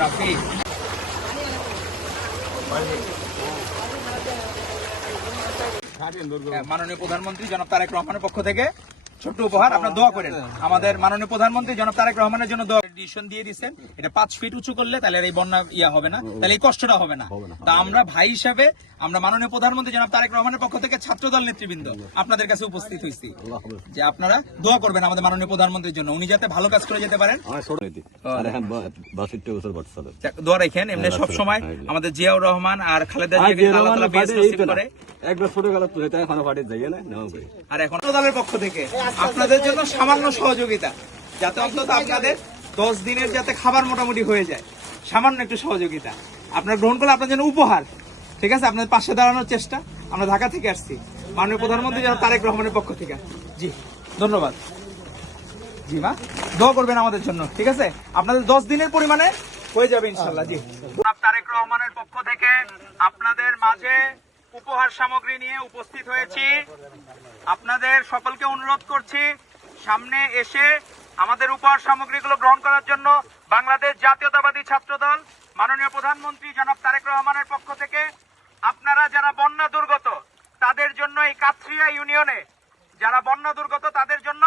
রাফি মাননীয় প্রধানমন্ত্রী জনাব তারেক রহমানের পক্ষ থেকে ছোট্ট উপহার, আপনার দোয়া করেন। আমাদের মাননীয় প্রধানমন্ত্রী জনাব তারেক রহমানের জন্য দোয়া ডিসিশন দিয়ে দিচ্ছেন, এটা 5 ফিট উঁচু করলে তাহলে এই বন্যা হবে না, তাহলে এই কষ্টটা হবে না। তা আমরা ভাই হিসাবে আমরা মাননীয় প্রধানমন্ত্রী জনাব তারেক রহমানের পক্ষ থেকে ছাত্রদল নেতৃবৃন্দ আপনাদের কাছে উপস্থিত হয়েছি যে আপনারা দোয়া করবেন আমাদের মাননীয় প্রধানমন্ত্রীর জন্য, উনি যাতে ভালো কাজ করে যেতে পারেন। দোয়া রাখেন। এমনি সব সময় আমাদের জিয়াউর রহমান আর খালেদা জিয়াকে আল্লাহ তাআলা বেস্ট নসিব করে। একবার ছোট গেল তুলে তাই খানা ফাটে যাই না নাও করে। আর এখন দলের পক্ষ থেকে আপনাদের জন্য সামান্য সহযোগিতা, যাতে অন্তত আপনাদের 10 দিনের যাতে খাবার মোটামুটি হয়ে যায়, সামান্য একটু সহযোগিতা আপনারা গ্রহণ করলে আপনার জন্য উপহার। ঠিক আছে, আপনাদের পাশে দাঁড়ানোর চেষ্টা। আমরা ঢাকা থেকে আসছি, মাননীয় প্রধানমন্ত্রী জনাব তারেক রহমানের পক্ষ থেকে। জি ধন্যবাদ। জি মা, দোয়া করবেন আমাদের জন্য। ঠিক আছে, আপনাদের 10 দিনের পরিমাণে হয়ে যাবে ইনশাআল্লাহ। জি, জনাব তারেক রহমানের পক্ষ থেকে আপনাদের মাঝে উপহার সামগ্রী নিয়ে উপস্থিত হয়েছি। আপনাদের সকলকে অনুরোধ করছি সামনে এসে আমাদের উপহার সামগ্রীগুলো গ্রহণ করার জন্য। বাংলাদেশ জাতীয়তাবাদী ছাত্রদল মাননীয় প্রধানমন্ত্রী জনাব তারেক রহমানের পক্ষ থেকে আপনারা যারা বন্যা দুর্গত তাদের জন্য, এই কাথরিয়া ইউনিয়নে যারা বন্যা দুর্গত তাদের জন্য